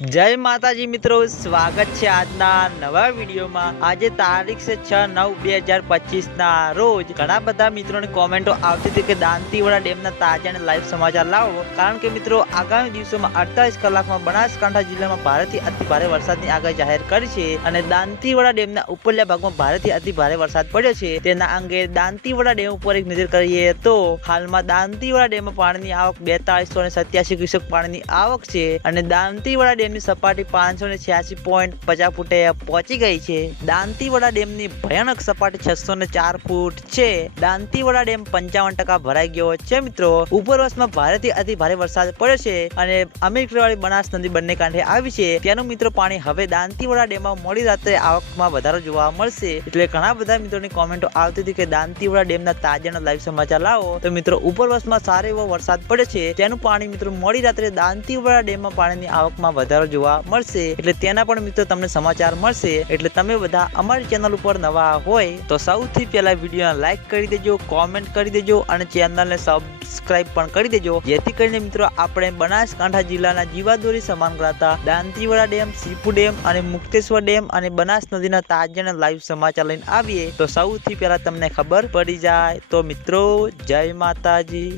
જય માતાજી મિત્રો, સ્વાગત છે આજના નવા વિડીયોમાં. આજે તારીખ છે છ નવ બે હજાર પચીસ ના રોજ ઘણા બધા મિત્રોની કોમેન્ટો આવતી હતી કે દાંતીવાડા ડેમના તાજા અને લાઈવ સમાચાર લાવો. કારણ કે મિત્રો, આગામી દિવસોમાં અડતાલીસ કલાકમાં બનાસકાંઠા જિલ્લામાં ભારેથી અતિ ભારે વરસાદની આગાહી જાહેર કરી છે અને દાંતીવાડા ડેમના ઉપરલા ભાગમાં ભારેથી અતિ ભારે વરસાદ પડ્યો છે. તેના અંગે દાંતીવાડા ડેમ ઉપર એક નજર કરીએ તો હાલમાં દાંતીવાડા ડેમમાં પાણીની આવક બેતાળીસો અને સત્યાસી ક્યુસેક પાણીની આવક છે અને દાંતીવાડા ડેમની સપાટી પાંચસો ને છ્યાસી પોઈન્ટ પચાસ ફૂટે પહોંચી ગઈ છે. દાંતીવાડા ડેમની ભયાનક સપાટી છસો ને ચાર ફૂટ છે. દાંતીવાડા ડેમ પંચાવન ટકા ભરાઈ ગયો છે મિત્રો. ઉપરવાસમાં ભારેથી અતિ ભારે વરસાદ પડ્યો છે અને અમીરવાળી બનાસ નદી બંને કાંઠે આવી છે. ત્યાંનું મિત્રો પાણી હવે દાંતીવાડા ડેમમાં મોડી રાત્રે આવકમાં વધારો જોવા મળશે. એટલે ઘણા બધા મિત્રોની કોમેન્ટો આવતી હતી કે દાંતીવાડા ડેમના તાજાના લાઈવ સમાચાર લાવો. તો મિત્રો, ઉપરવાસમાં સારો એવો વરસાદ પડ્યો છે. તેનું પાણી મિત્રો મોડી રાત્રે દાંતીવાડા ડેમમાં પાણીની આવકમાં વધારો જોવા મળશે. એટલે તેના પણ મિત્રો તમને સમાચાર મળશે. એટલે તમે બધા અમારી ચેનલ ઉપર નવા હોય તો સૌથી પહેલા વિડીયોને લાઈક કરી દેજો કોમેન્ટ કરી દેજો અને ચેનલને સબસ્ક્રાઇબ પણ કરી દેજો. જેથી કરીને મિત્રો આપણે બનાસકાંઠા જિલ્લાના જીવાદોરી સમાન ગણાતા દાંતીવાડા ડેમ, સીપુ ડેમ અને મુક્તેશ્વર ડેમ અને બનાસ નદીના તાજા લાઈવ સમાચાર લઈને આવીએ તો સૌથી પહેલા તમને ખબર પડી જાય. તો મિત્રો, જય માતાજી.